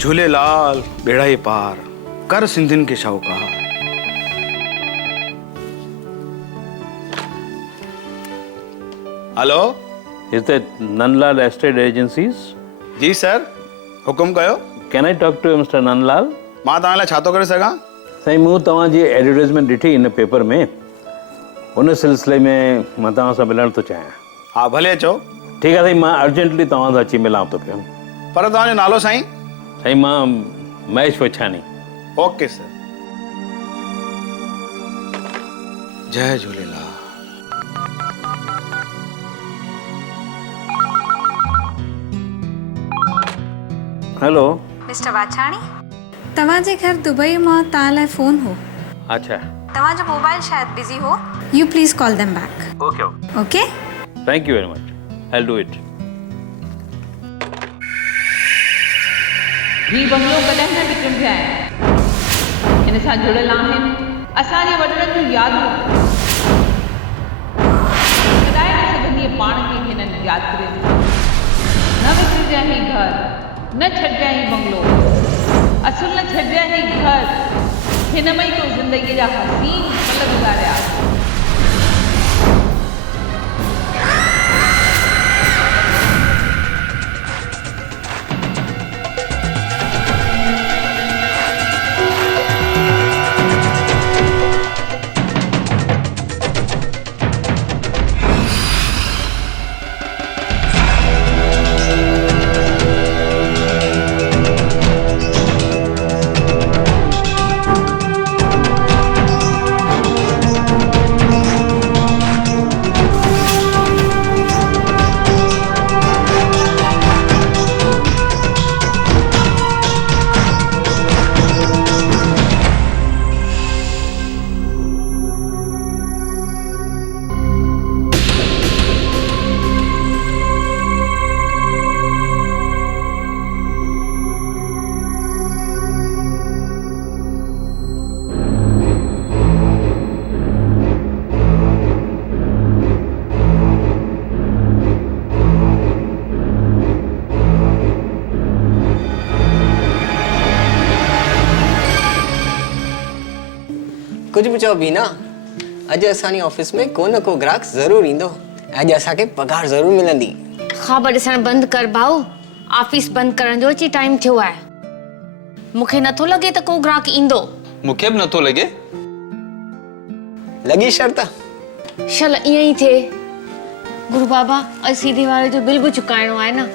झूलेलाल बेड़ा ही पार कर सिंधियुनि खे शाहूकार। Hello, Is that Nanlal Estate Agencies? जी सर, हुकुम कयो। Can I talk to Mr. Nanlal? मां तव्हां लाइ छा थो करे सघां? साईं, मूं तव्हांजी एडवर्टाइज़मेंट ॾिठी इन पेपर में, उन सिलसिले में मां तव्हां सां मिलण थो चाहियां। हा भले अचो। ठीकु आहे साईं, मां अर्जेंटली तव्हां सां अची मिलां थो पियो। पर तव्हांजो नालो साईं? साईं, मां महेश वछानी। Okay sir. जय झूलेलाल। हेलो मिस्टर वाछाणी, तव्हांजे घर दुबई मां तव्हां लाइ फ़ोन हो। अच्छा, तव्हांजो मोबाइल शायदि बिज़ी हो। You please call them back. Okay okay, thank you very much, I will do it. ही बंगलो कॾहिं न विकिणिया आहिनि, हिन सां जुड़ियल आहिनि असांजे वॾड़नि जूं यादूं। ॿुधाए न सघंदी पाण खे हिननि यात्रियुनि। न विकिणिजांइ ही घर, न छॾिजांइ ही बंगलो, असुल न छॾिजांइ ही घर, हिन में ई तो ज़िंदगी जा हसीन पल गुज़ारिया। कुछ भी चओ बीना, अॼु असांजी ऑफिस में को न को ग्राहक ज़रूर ईंदो। अॼु असांखे पगार ज़रूर मिलंदी। ख़बर ॾिसण बंदि कर भाउ, ऑफिस बंदि करण जो अची टाइम थियो आहे। मूंखे नथो लॻे त को ग्राहक ईंदो। मूंखे बि नथो लॻे। लॻी शर्त? शल ईअं ई थिए। गुरु बाबा, अॼु सीधे वारे जो बिल बि चुकाइणो आहे न।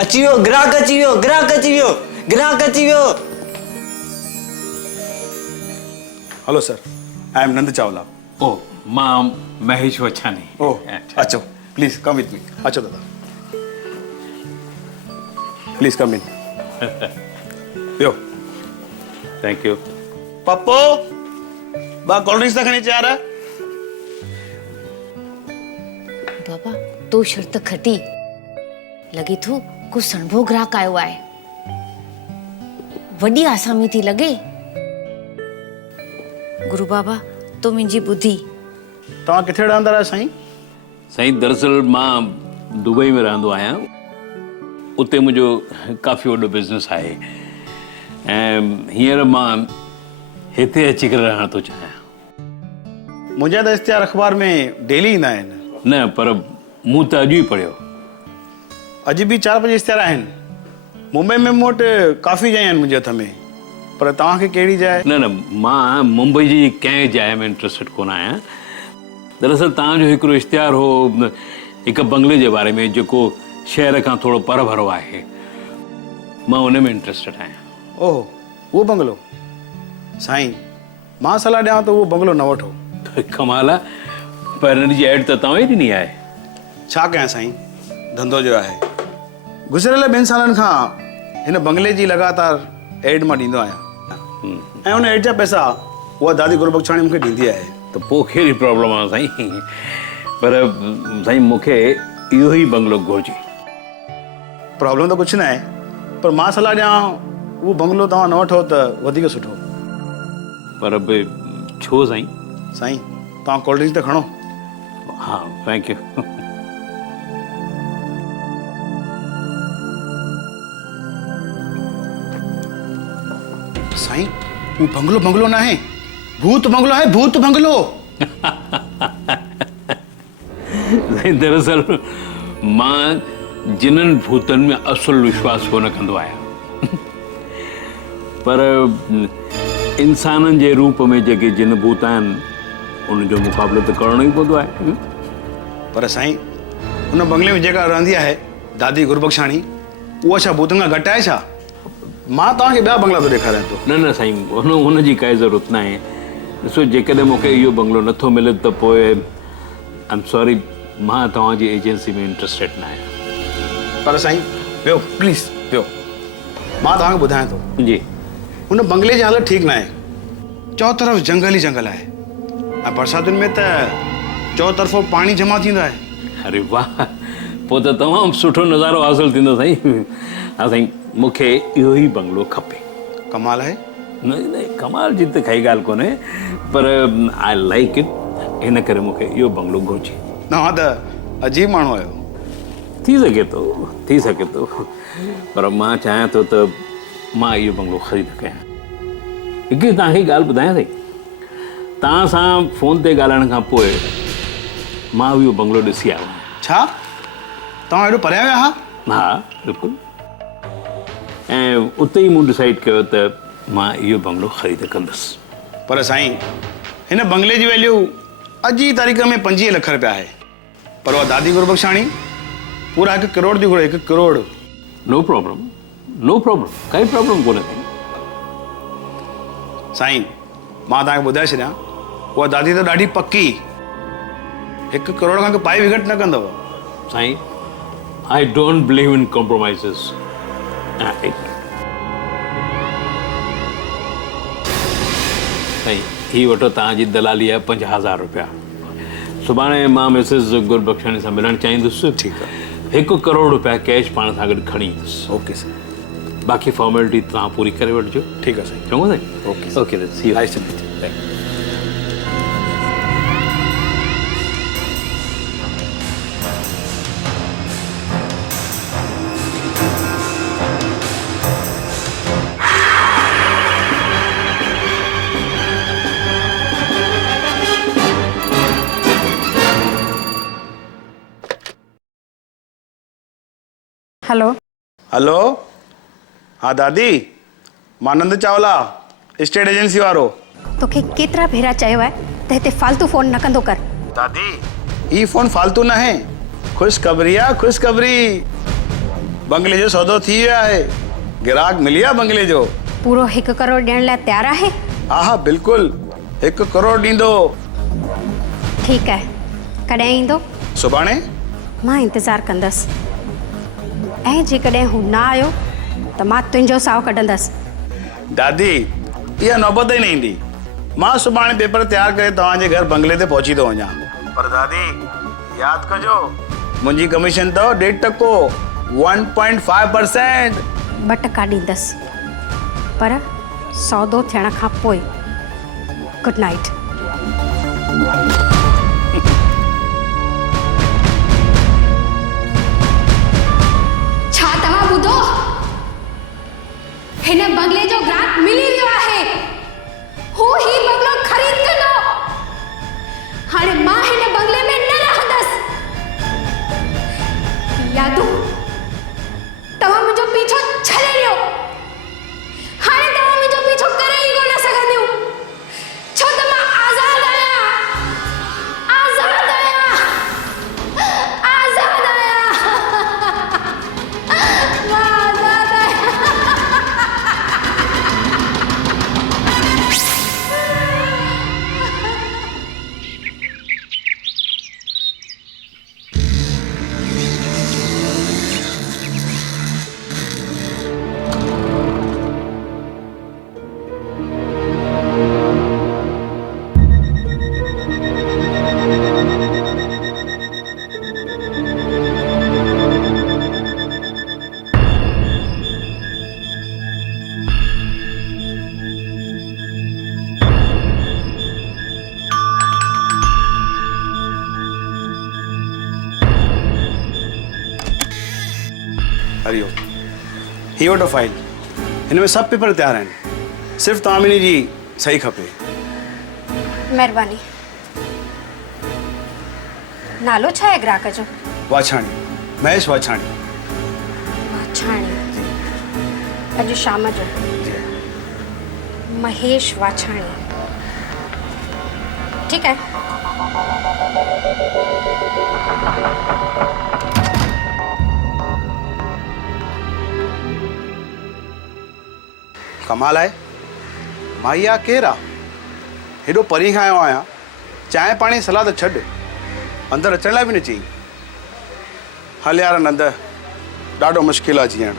अची वियो, ग्राहक अची वियो, ग्राहक अची वियो, ग्राहक अची वियो। हेलो सर, आई एम नंद चावला। ओ, मां महेश वछानी। ओ, अचो, प्लीज कम विथ मी। अचो दादा, please come in. Yo, thank you. Pappo, बा कोल्ड ड्रिंक्स खणी अचे यार। बाबा, तूं शर्त खटी। लॻे थो को सणभो ग्राहक आयो आहे। वॾी आसामी थी लॻे। गुरु बाबा, तो मुंहिंजी ॿुधी। तव्हां किथे रहंदा आहियो साईं? साईं, दरअसल मां दुबई में रहंदो आहियां। उते मुंहिंजो काफ़ी वॾो बिज़नेस आहे ऐं हींअर मां हिते अची करे रहण थो चाहियां। मुंहिंजा त इश्तिहार अख़बार में डेली ईंदा आहिनि। न, पर मूं त अॼु ई पढ़ियो। अॼु बि 4-5 इश्तिहार आहिनि। मुंबई में मूं वटि काफ़ी जाइ आहिनि मुंहिंजे हथ में। पर तव्हांखे कहिड़ी जाइ? न, मां मुंबई जी कंहिं जाइ में इंट्रस्टेड कोन आहियां। दरअसल तव्हांजो हिकिड़ो इश्तिहार हो हिकु बंगले जे बारे में, जेको शहर खां थोरो पर भरो आहे। मां उन में इंट्रस्टेड आहियां। ओह, उहो बंगलो? साईं, मां सलाह ॾियां त उहो बंगलो न वठो। कमाल आहे, पर हिन जी एड त तव्हां ई ॾिनी आहे। छा कयां साईं, धंधो जो आहे। गुज़िरियल 2 सालनि खां हिन बंगले जी लगातार एड मां ॾींदो आहियां ऐं उन एड जा पैसा उहा दादी गुरबख्शाणी मूंखे ॾींदी आहे। त पोइ कहिड़ी प्रॉब्लम आहे साईं, पर साईं मूंखे इहो ई बंगलो घुरिजे। प्रॉब्लम त कुझु न आहे, पर मां सलाह ॾियां उहो बंगलो तव्हां न वठो त वधीक सुठो। पर बि छो साईं? साईं तव्हां कोल्ड ड्रिंक्स त खणो। हा थैंक यू। साईं वो बंगलो ना है, भूत बंगलो है, भूत बंगलो। दरअसल मां जिन्हनि भूतनि में असुल विश्वास कोन कंदो आहियां, पर इंसाननि जे रूप में जेके जिन भूत आहिनि उनजो मुक़ाबिलो त करणो ई पवंदो आहे। पर साईं उन बंगले में जेका रहंदी आहे दादी गुरबख्शाणी, उहा छा भूतनि खां घटि आहे छा? मां तव्हांखे ॿिया बंगला थो ॾेखारियां थो। न न साईं, हुनजी काई ज़रूरत न आहे। ॾिसो जेकॾहिं मूंखे इहो बंगलो नथो मिले त पोइ आई एम सॉरी, मां तव्हांजी एजेंसी में इंट्रस्टेड न आहियां। पर साईं वियो प्लीज़ वियो, मां तव्हांखे ॿुधायां थो। जी। उन बंगले जी हालत ठीकु न आहे, चौ तरफ़ जंगल ई जंगल आहे, ऐं बरसातुनि में त चौ तरफ़ो पाणी जमा थींदो आहे। अरे वाह, पोइ त तमामु सुठो नज़ारो हासिलु थींदो साईं। हा साईं, मूंखे इहो ई बंगलो खपे। कमाल आहे। न न, कमाल जी त काई ॻाल्हि कोन्हे, पर आई लाइक इट, हिन करे मूंखे इहो बंगलो घुरिजे। तव्हां त अजीब माण्हू आहियो। थी सघे थो, पर मां चाहियां थो त मां इहो बंगलो ख़रीद कयां। हिकिड़ी तव्हांखे ॻाल्हि ॿुधायां साईं, तव्हां सां फ़ोन ते ॻाल्हाइण खां पोइ मां इहो बंगलो ॾिसी आयो आहियां। छा तव्हां हेॾो परियां विया हा? हा बिल्कुलु, ऐं उते ई मूं डिसाइड कयो त मां इहो बंगलो ख़रीद कंदुसि। पर साईं हिन बंगले जी वैल्यू अॼु जी तारीख़ में 25 लख रुपया आहे, पर उहा दादी गुरबख्शाणी पूरा 1 करोड़ थी घुरे। 1 करोड़। नो प्रॉब्लम, काई प्रॉब्लम कोन्हे साईं। साईं मां तव्हांखे ॿुधाए छॾियां, उहा दादी त ॾाढी पकी, 1 करोड़ खां पाई बि घटि न कंदव। Sai, I don't believe in कॉम्प्रोमाइज़ेस। साईं ही वठो तव्हांजी दलाली आहे 50,000 रुपया। सुभाणे मां मिसिस गुरबख्शाणी सां मिलणु चाहींदुसि। ठीकु आहे। 1 करोड़ रुपया कैश पाण सां गॾु खणी ईंदुसि। ओके साईं। बाक़ी फॉर्मेलिटी तव्हां पूरी करे वठिजो। ठीकु आहे साईं। चङो साईं। Okay okay let's see you. Nice to meet you. Hello hello, हाँ दादी, मां आनंद चावला, स्टेट एजेंसी वारो। तोखे केतिरा भेरा चयो आहे त हिते फालतू फोन न कंदो कर। दादी ही फोन फालतू न है, खुशखबरी आहे खुशखबरी। बंगले जो सौदो थी वियो आहे, गिराक मिली आहे बंगले जो। पूरो 1 करोड़ ॾियण लाइ तयारु आहे? हा हा बिल्कुलु, 1 करोड़ ॾींदो। ठीकु आहे, कॾहिं ईंदो? सुभाणे। मां इंतज़ारु कंदसि, ऐं जेकॾहिं हू न आयो त मां तुंहिंजो साओ कढंदसि। दादी इहा नौबत ई न ईंदी, मां सुभाणे पेपर तयारु करे तव्हांजे घर बंगले ते पहुची थो वञा। पर दादी यादि कजो, मुंहिंजी कमीशन अथव 1.5%, 1.5%। 2% ॾींदसि, पर सौदो थियण खां पोइ। Good night. छा तव्हां ॿुधो? हिन बंगले जो ग्राहक मिली वियो आहे, हू ही बंगलो ख़रीद कंदो। हाणे मां हिन बंगले में न रहंदसि। यादू, तव्हां मुंहिंजो पीछो छॾे ॾियो। हाणे तव्हां मुंहिंजो पीछो करे ई कोन सघंदियूं, छो त मां आज़ाद आहियां। आज़ाद आहियां। आज़ाद आहियां। मां आज़ाद आहियां। ही वठो फाइल, हिन में सभु पेपर तयारु आहिनि, सिर्फ़ु तव्हां जी सही खपे। महिरबानी। नालो छा आहे ग्राहक जो? वाछाणी, महेश वाछाणी। वाछाणी। अॼु शाम जो महेश वाछाणी। ठीक है। कमाल आहे, मां इहा केरु आहे? हेॾो परी खां आयो आहियां, चांहि पाणी सलाह त छॾ, अंदरि अचण लाइ बि न चई। हल यार नंद, ॾाढो मुश्किल आहे जीअण।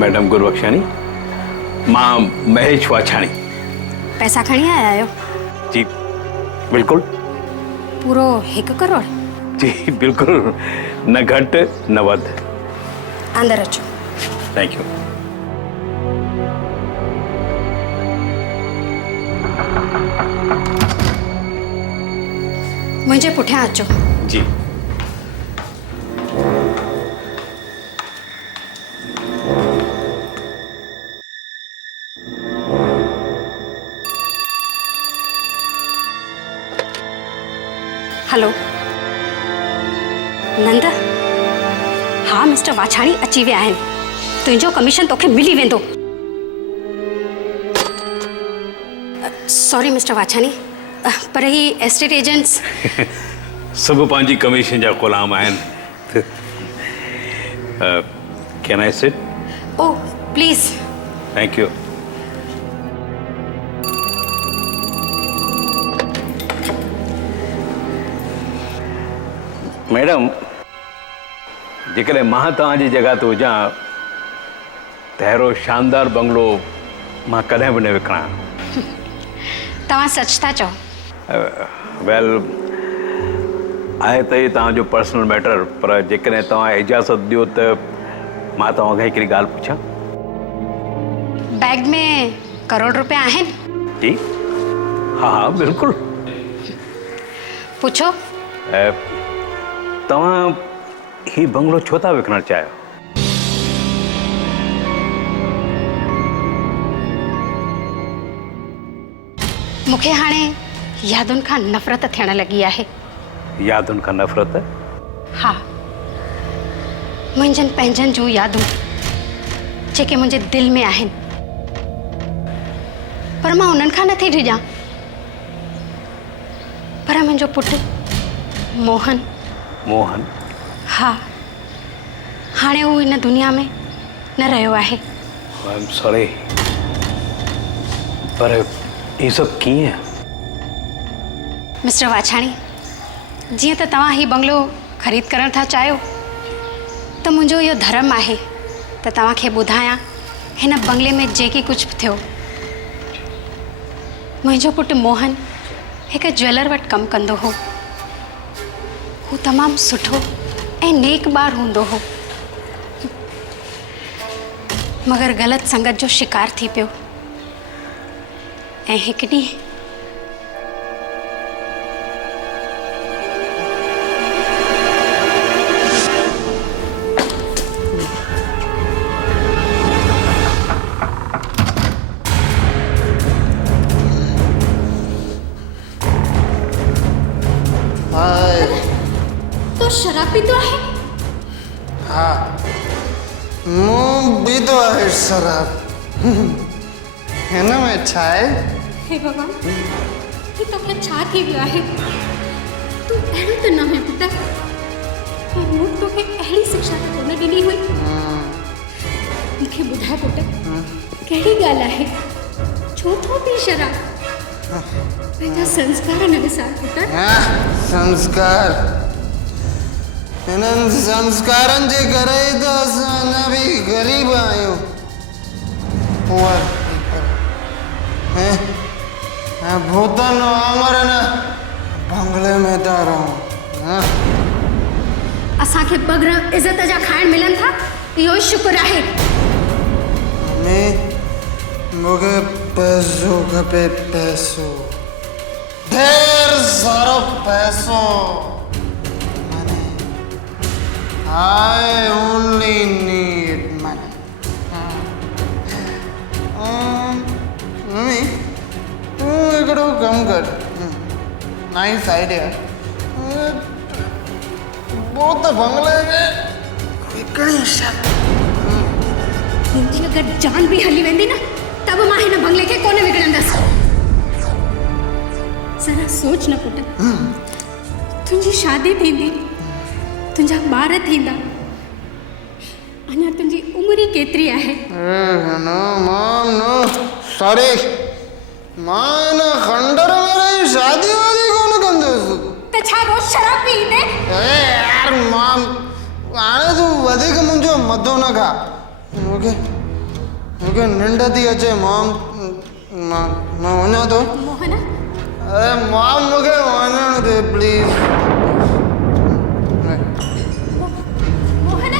मैडम गुरबख्शानी, मां महेश वाछाणी। पैसा खणी आया आहियो? जी बिल्कुल। पूरो 1 करोड़? जी बिल्कुल, न घटि न वधि। अंदर अचो। Thank you. मुझे पुठियां अचो। जी। हेलो नंद। हाँ मिस्टर वाछाणी अची विया आहिनि। तुंहिंजो कमीशन तोखे मिली वेंदो। सॉरी मिस्टर वाछाणी, पर ही एस्टेट एजेंट्स सभु पंहिंजी कमीशन जा ग़ुलाम आहिनि। Can I sit? Oh please. Thank you. Madam, जेकॾहिं मां तव्हांजी जॻह ते हुजां त अहिड़ो शानदार बंगलो मां कॾहिं बि न विकिणां। तव्हां सच था चओ? वेल, आहे त इहो तव्हांजो पर्सनल मैटर, पर जेकॾहिं तव्हां इजाज़त ॾियो त मां तव्हांखे हिकिड़ी ॻाल्हि पुछां। बैग में करोड़ रुपया आहिनि? जी हाँ हाँ बिल्कुलु। पुछो। तव्हां ही बंगलो छो था विकिणणु चाहियो? मूंखे हाणे यादुनि खां नफ़रत थियण लॻी आहे। यादुनि खां नफ़रत? हा, मुंहिंजनि पंहिंजनि जूं यादूं जेके मुंहिंजे दिलि में आहिनि, पर मां उन्हनि खां नथी डिॼां। पर मुंहिंजो पुटु मोहन। मोहन? हा, हाणे हू इन दुनिया में न रहियो आहे। आई एम सॉरी, पर ये सब कीअं? मिस्टर वाछाणी, जीअं त तव्हां ही बंगलो ख़रीद करण था चाहियो, त मुंहिंजो इहो धर्म आहे त तव्हांखे ॿुधायां हिन बंगले में जेकी कुझु बि थियो। मुंहिंजो पुटु मोहन हिकु ज्वेलर वटि कमु कंदो हो। हू तमामु सुठो ऐं नेक ॿार हूंदो हो, मगर ग़लति संगत जो शिकार थी पियो। ऐं हिकु ॾींहुं पीतो है? हाँ मूं पीतो है शराब हिन में छा आहे? हे भगवान, ये तो क्या छा थी गया है? तू अहिड़ो तो न है पुट। पर मूं तोखे अहिड़ी शिक्षा त कोन ॾिनी हुई। मूंखे ॿुधाए पुट, कहिड़ी ॻाल्हि आहे? छो थो पी शराब? पंहिंजा संस्कार न विसार पुट। हाँ, संस्कार इन्हनि संस्कारनि जे करे ई त असां अञा बि ग़रीब आहियूं। भूतन अमरन बंगले में था रहूं। असांखे बग़ैर इज़त जा खाइण मिलनि था, इहो ई शुक्र आहे। मूंखे पैसो खपे, पैसो, ढेर सारो पैसो। I only need money. Mummy तू हिकिड़ो कमु कर, नाइस आइडिया। वो त बंगले में हिकिड़ी शर्त। मुंहिंजी अगरि जान बि हली वेंदी न तब मां हिन बंगले खे कोन विकिणंदसि। ज़रा सोच न पुट, तुंहिंजी शादी थींदी, तुंहिंजा ॿार थींदा, अञा तुंहिंजी उमिरि ई केतिरी आहे। नो मॉम नो सॉरी, मां हिन खंडर में रही शादी वादी कोन कंदुसि। त छा रोज़ शराब पी ईंदे? यार मॉम हाणे तूं वधीक मुंहिंजो मथो न खा। मूंखे निंड थी अचे मॉम। मां वञा थो। मोहन, अरे मॉम मूंखे वञण दे please. Mohan,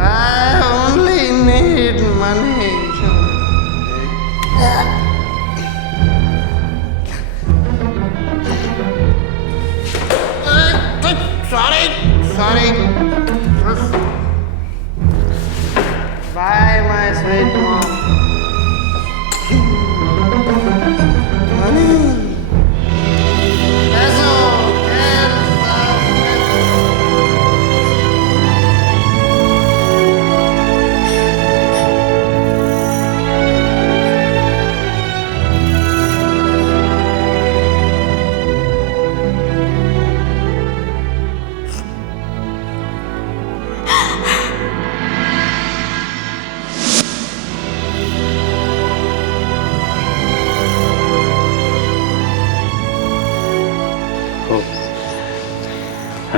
I only need money. Sorry. Bye, my sweet mom. Money. Peso.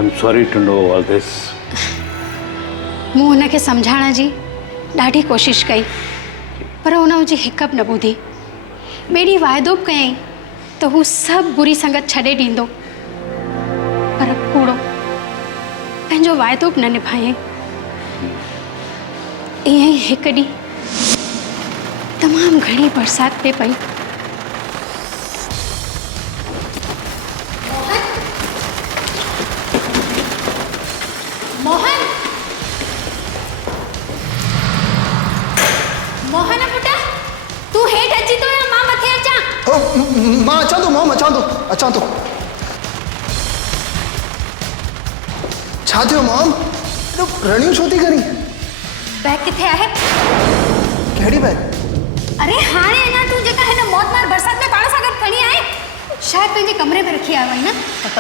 I'm sorry to know all this. मूं हुनखे सम्झाइण जी ॾाढी कोशिशि कई, पर हुन मुंहिंजी हिकु बि न ॿुधी। ॿेड़ी वाइदो बि कयईं त हू सभु बुरी संगत छॾे ॾींदो, पर कूड़ो पंहिंजो वाइदो बि न निभायईं। ईअं ई हिकु ॾींहुं तमामु घणी बरसाति पिए पई। मोहन, मोहन पुटा, तू हेठि अची तो या मां मथे अचां? मां अचां थो मॉम, अचां थो। छा थियो मॉम? रनिंग छो थी करी? बैग किथे आहे? कहिड़ी बैग? अरे हाणे अञा तू जेका हिन मौतमार बरसाति में पाण सां गॾु खणी आहे, शायदि पंहिंजे कमरे में रखी आयो आई न।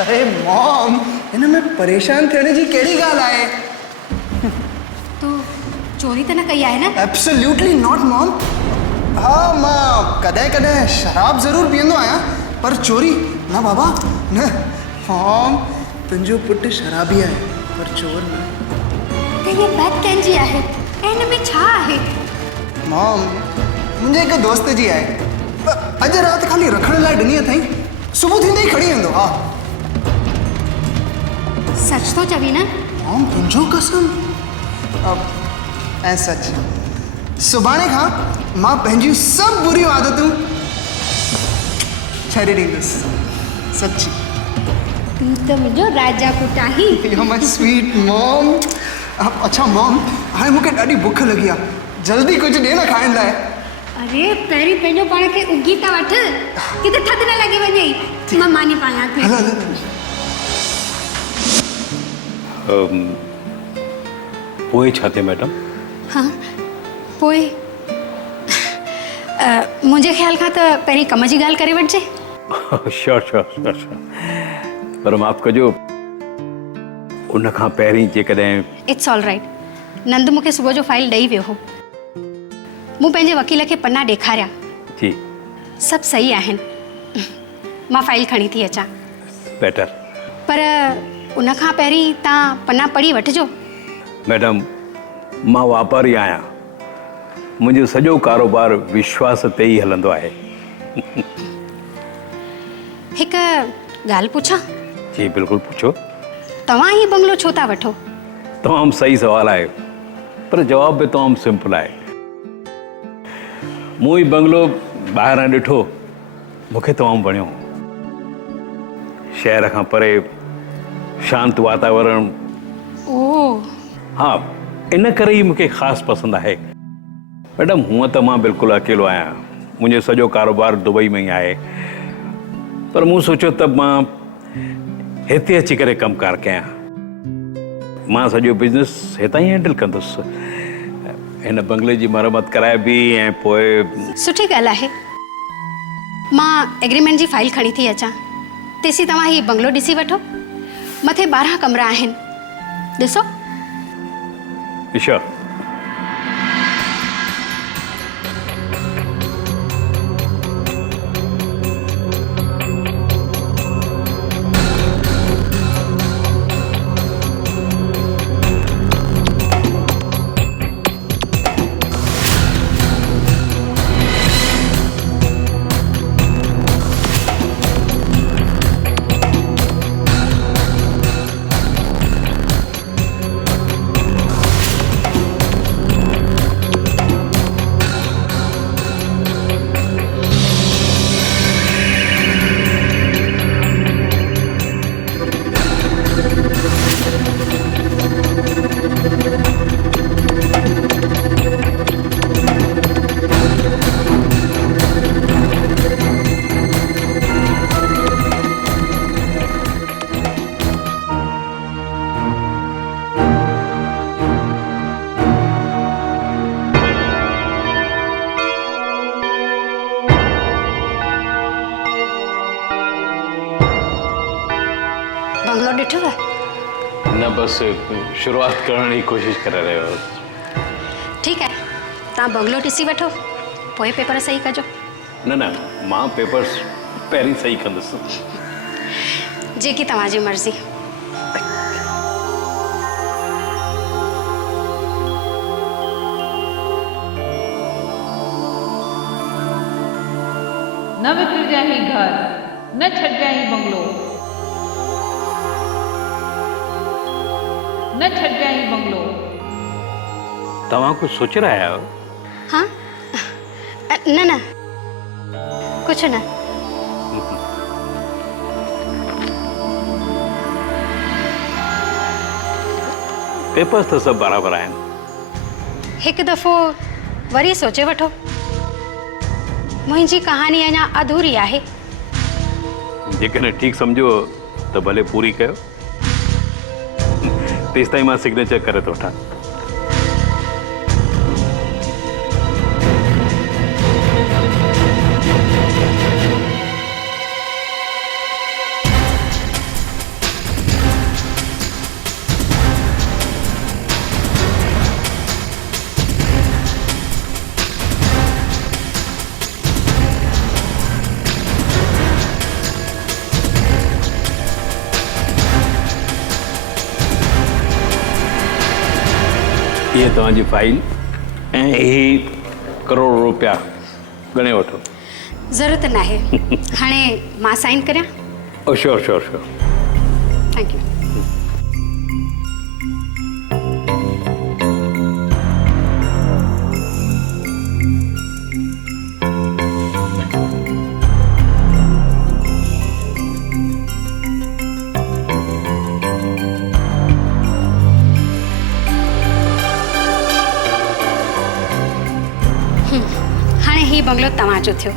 अरे मॉम, हिन में परेशान थियण जी कहिड़ी ॻाल्हि आहे? तू चोरी त न कई आहे न? Absolutely not mom. हाँ, मां कॾहिं कॾहिं शराब ज़रूर पीअंदो आहियां, पर चोरी न बाबा न। मॉम, तुंहिंजो पुटु शराबी आहे पर चोर न। त ये बैग कंहिंजी आहे ऐं हिन में छा आहे? मॉम, मुंहिंजे हिकु दोस्त जी आहे। अॼु राति खाली रखण लाइ ॾिनी अथई, सुबुह थींदे ई खणी वेंदो। हा सच तो चवी न? मॉम, तुंहिंजो कसम। ऐं सच, सुभाणे खां मां पंहिंजियूं सभु बुरियूं आदतूं छॾे ॾींदुसि। सची। तू त मुंहिंजो राजा पुटु आहीं। You're my sweet mom. अच्छा मॉम, हाणे मूंखे ॾाढी बुख लॻी आहे। जल्दी कुछ दे ना खाइण लाइ। अरे पहिरीं पंहिंजो पाण खे उगी त वठ किथे थधि न लॻी वञे। मां मानी पायां थी। हल हल हल। पोइ छा थिए मैडम? हाँ पोइ मुंहिंजे ख़्याल खां त पहिरीं कम जी ॻाल्हि करे वठिजे। Sure sure sure sure. पर माफ़ कजो, उन खां पहिरीं जेकॾहिं इट्स ऑल राइट। नंद मूंखे सुबुह जो फाइल ॾेई वियो हो। मूं पंहिंजे वकील खे पन्ना ॾेखारिया। जी सभु सही आहिनि। मां फाइल खणी थी अचां। बेटर। पर उन खां पहिरीं तव्हां पन्ना पढ़ी वठिजो। मैडम, मां वापारी आहियां। मुंहिंजो सॼो कारोबार विश्वास ते ई हलंदो आहे। हिकु ॻाल्हि पुछां? जी बिल्कुलु पुछो। तव्हां ही बंगलो छो था वठो? तमामु सही सवाल आहे, पर जवाब बि तमामु सिंपल आहे। मूं ही बंगलो ॿाहिरां ॾिठो, मूंखे तमामु वणियो। शहर खां परे, शांति वातावरण। ओह, हाँ, इन करे ई मूंखे ख़ासि पसंदि आहे। मैडम, हूअं त मां बिल्कुलु अकेलो आहियां। मुंहिंजो सॼो कारोबार दुबई में ई आहे। पर मूं सोचियो त मां हिते अची करे कमकार कयां। मां सॼो बिज़नेस हितां ई हैंडल कंदुसि। हिन बंगले जी मरम्मत कराए बि ऐं पोइ। सुठी ॻाल्हि आहे। मां एग्रीमेंट जी फाइल खणी थी अचां। तेसी तव्हां ही बंगलो ॾिसी वठो। मथे 12 कमरा आहिनि, ॾिसो। श्योर। बंगलो ॾिठो आहे? न, बसि शुरूआत करण जी कोशिश करे रहियो आहियो। ठीकु आहे, तव्हां बंगलो ॾिसी वठो, पोइ पेपर सही कजो। न न, मां पेपर्स पहिरीं सही कंदुसि। जेकी तव्हांजी मर्ज़ी। न विकिणजांइ घर, न छॾजांइ बंगलो, न छॾजांइ बंगलो। तव्हां कुछ सोच रहा हो? हाँ? न न, कुछ न। पेपर्स तो सब बराबर आहिनि। हिकु दफ़ो वरी सोचे वठो। मुंहिंजी कहानी अञा अधूरी आहे। जेकॾहिं ठीक समझो तो भले पूरी कयो। तेस ताईं मां सिग्नेचर करे तो वठां। ये तव्हांजी फाइल ऐं ही करोड़ रुपया गणे वठो। ज़रूरत न आहे। हाणे मां साइन करियां? Oh sure sure sure. Thank you. Bungalow तव्हांजो थियो।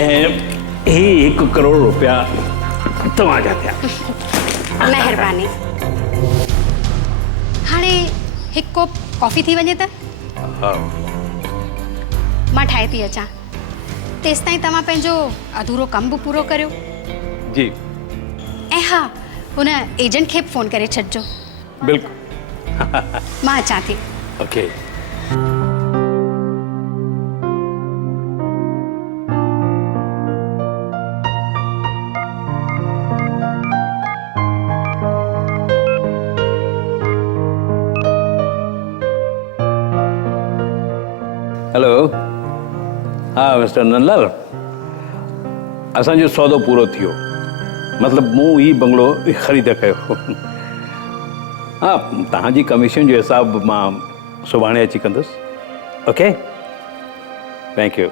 ऐं ही 1 करोड़ रुपया तव्हांजा थिया। महिरबानी। हाणे हिकु कोप कॉफ़ी थी वञे त हा मां ठाहे थी अचां। तेसि ताईं तव्हां पंहिंजो अधूरो कमु बि पूरो करियो। जी ऐं हा, हुन एजेंट खे बि फ़ोन करे छॾिजो। बिल्कुलु। मां अचां थी। ओके। हेलो, हाँ मिस्टर नंदलाल, असांजो सौदो पूरो थियो। मतिलबु मूं ही बंगलो ख़रीद कयो। हाँ, तव्हांजी कमीशन जो हिसाब मां सुभाणे अची कंदुसि। Okay, thank you.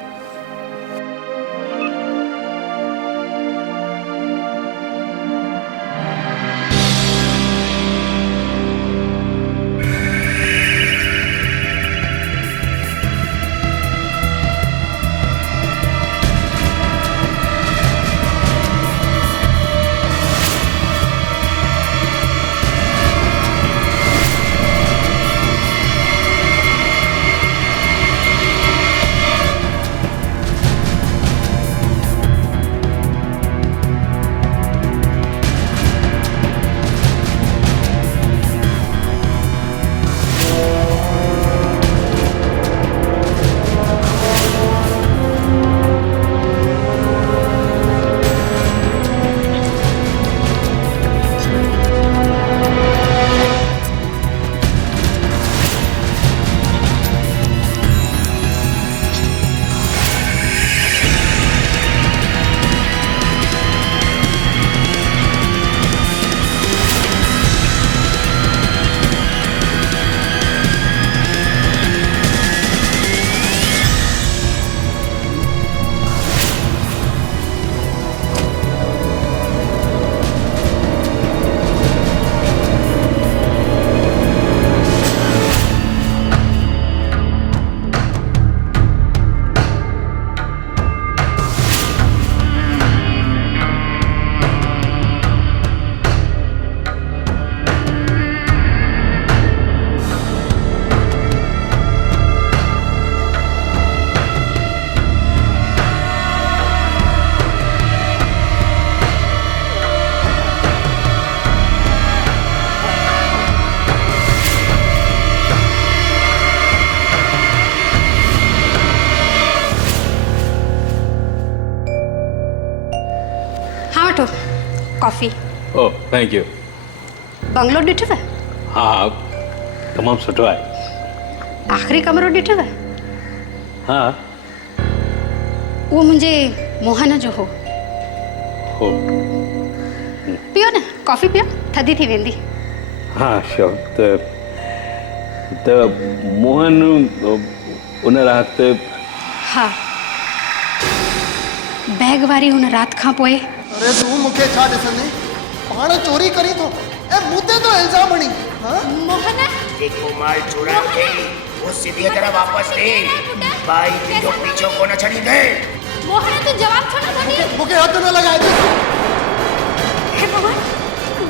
Coffee. Oh, thank you. Bungalow ॾिठव? हाँ, तमामु सुठो आहे। आख़िरी कमरो ॾिठव? हाँ, उहो मुंहिंजे मोहन जो हो। पियो न, कॉफ़ी पियो, थधी थी वेंदी। हाँ श्योर। त मोहन उन राति हा, बैग वारी हुन राति खां पोइ। अरे तूं मूंखे छा ॾिसंदे? पाण चोरी करी थो ऐं मूं ते तो इल्ज़ाम हणी। हाँ? मोहन जेको माल चोरायो अथई वो सीधी तरह वापस ॾे। भाई तुंहिंजो पीछो कोन छॾींदे। मोहन तूं जवाब छो नथो ॾीं? मूंखे हथ न लॻाए दे। हे भॻवान,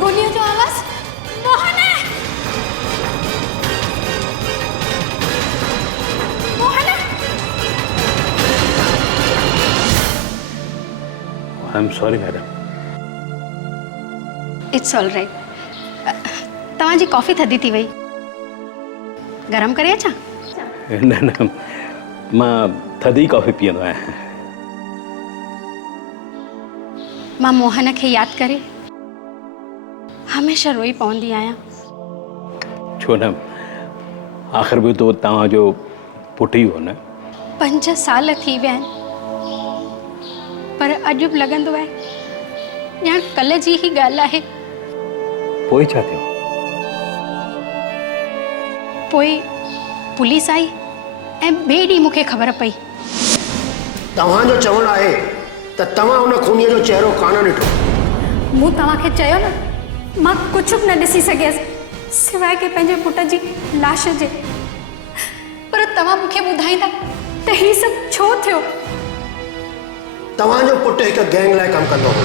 गोलियों जो आवाज़। मोहन Mohan I am sorry madam. It's all right. तव्हांजी कॉफ़ी थधी थी वई, गरम करे अचां? न न, मां थधी कॉफ़ी पीअंदो आहियां। मां मोहन खे यादि करे हमेशह रोई पवंदी आहियां। छो न, आख़िर बि तो तव्हांजो पुटु ई हो न। 5 साल थी विया आहिनि, पर अॼु बि लॻंदो आहे ॼण कल्ह जी ही ॻाल्हि आहे। पोइ छा थियो? पोइ पुलिस आई ऐं ॿिए ॾींहुं मूंखे ख़बर पई। तव्हांजो चवणु आहे त तव्हां उन खूनीअ जो चहिरो कान ॾिठो। मूं तव्हांखे चयो न, मां कुझु बि न ॾिसी सघियसि सिवाय के पंहिंजे पुट जी लाश जे। पर तव्हां मूंखे ॿुधाईंदा त ही सभु छो थियो? तव्हांजो पुटु हिकु गैंग लाइ कमु कंदो हो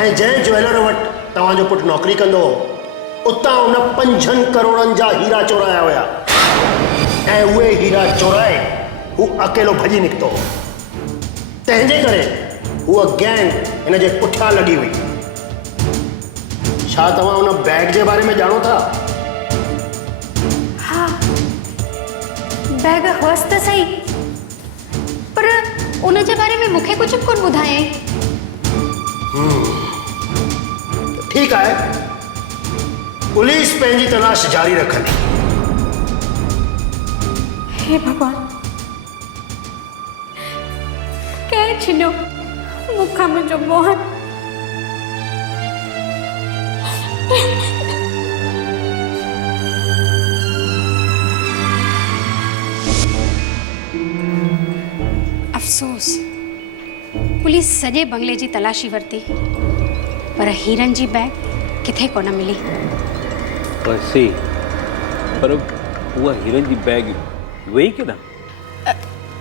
ऐं जंहिं ज्वेलर वटि तव्हांजो पुटु नौकरी कंदो हो उतां उन 5 करोड़नि जा हीरा चोराया हुया ऐं उहे हीरा चोराए हू अकेलो भॼी निकितो हो। तंहिंजे करे उहा गैंग हिन जे पुठियां लॻी हुई। छा तव्हां उन बैग जे बारे में ॼाणो था? हा, बैग हुअसि त सही, पर उन जे बारे में मूंखे कुझु कोन ॿुधायईं। ठीकु आहे, पुलिस पंहिंजी तलाश जारी रखंदी। हे भॻवान, कंहिं छीनियो मूंखां मुंहिंजो मोहन। अफ़सोस, पुलिस सॼे बंगले जी तलाशी वरिती, पर हीरनि जी बैग किथे कोन मिली। वैसे पर उहा हीरनि जी बैग वेई केॾां?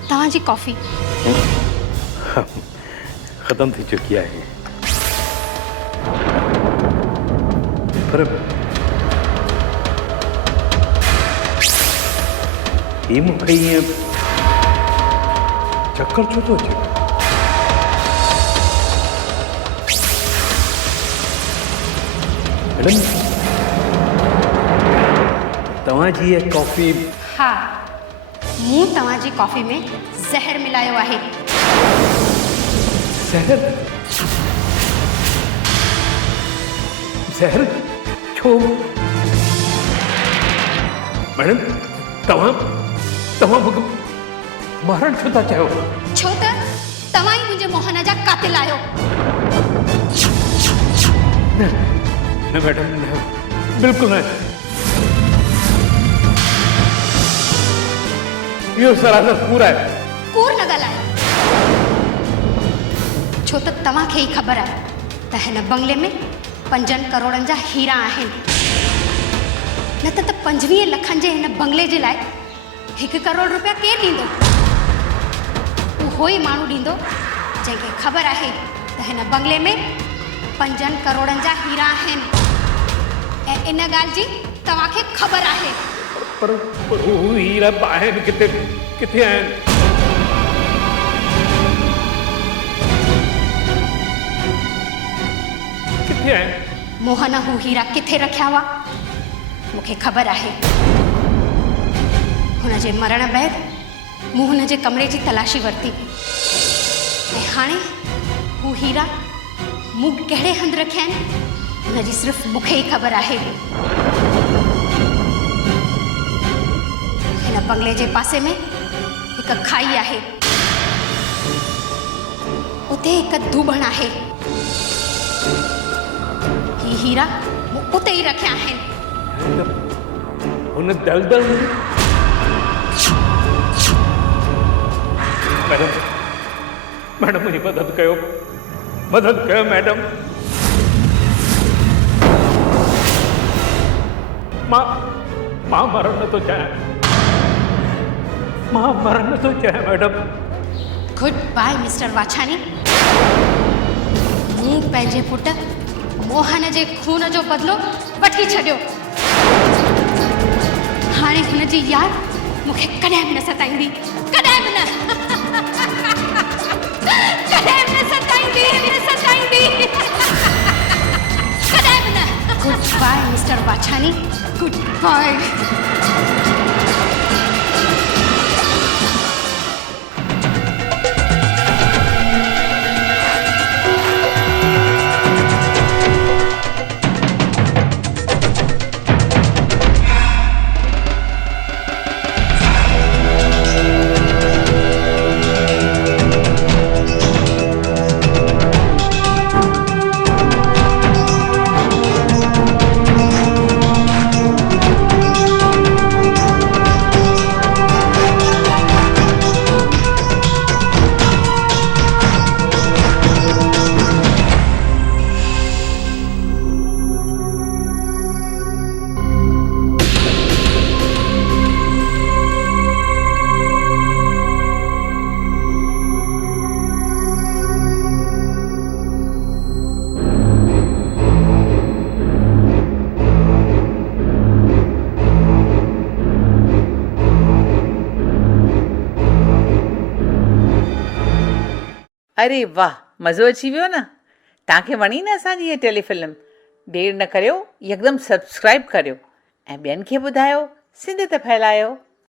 तव्हांजी कॉफ़ी ख़तम थी चुकी आहे, पर ही मूंखे ईअं चक्कर छो थो अचे? मैडम, तव्हांजी इहा कॉफ़ी? हा, मूं तव्हांजी कॉफ़ी में ज़हर मिलायो आहे। ज़हर? ज़हर छो? मैडम, तव्हां मूंखे मारण छो था चाहियो? छो त तव्हां ई मुंहिंजे मोहन जा कातिल आहियो। न मैडम, न, बिल्कुलु न। इहो सरासर कूड़ आहे। कूड़ न ॻाल्हायो, छो त तव्हांखे ई ख़बर आहे त हिन बंगले में 5 करोड़नि जा हीरा आहिनि। न त 25 लखनि जे हिन बंगले जे लाइ 1 करोड़ रुपया केरु ॾींदो? उहो ई माण्हू ॾींदो जंहिंखे ख़बर आहे त हिन बंगले में 5 करोड़नि जा हीरा आहिनि ऐं इन ॻाल्हि जी तव्हांखे ख़बर आहे। पर हू हीरा आहिनि किथे आहिनि? किथे आहिनि? मोहन हू हीरा किथे रखिया हुआ मूंखे ख़बर आहे। हुन जे मरण बैदि मूं हुन जे कमरे जी तलाशी वरिती ऐं हाणे हू हीरा मूं कहिड़े हंधि रखिया आहिनि हुनजी सिर्फ़ु मूंखे ई ख़बर आहे। हिन बंगले जे पासे में हिकु खाई आहे, उते हिकु धूबण आहे। ही हीरा मूं उते ई रखिया आहिनि। हुन दलदल में? मैडम मुंहिंजी मदद कयो मैडम। मां मरण नथो चाहियां, madam. Good bye mister Vachhani. मूं पंहिंजे पुटु मोहन जे खून जो बदिलो वठी छॾियो। हाणे हुनजी यादि मूंखे कॾहिं बि न सताईंदी, कॾहिं बि न। कॾहिं बि न सताईंदी, कॾहिं बि न। Good bye mister Vachhani, good bye. अरे वाह, मज़ो अची वियो न। तव्हांखे वणी न असांजी हीअ टेलीफिल्म? देरि न करियो, यकदमि सब्सक्राइब करियो ऐं ॿियनि खे ॿुधायो, सिंधियत फैलायो।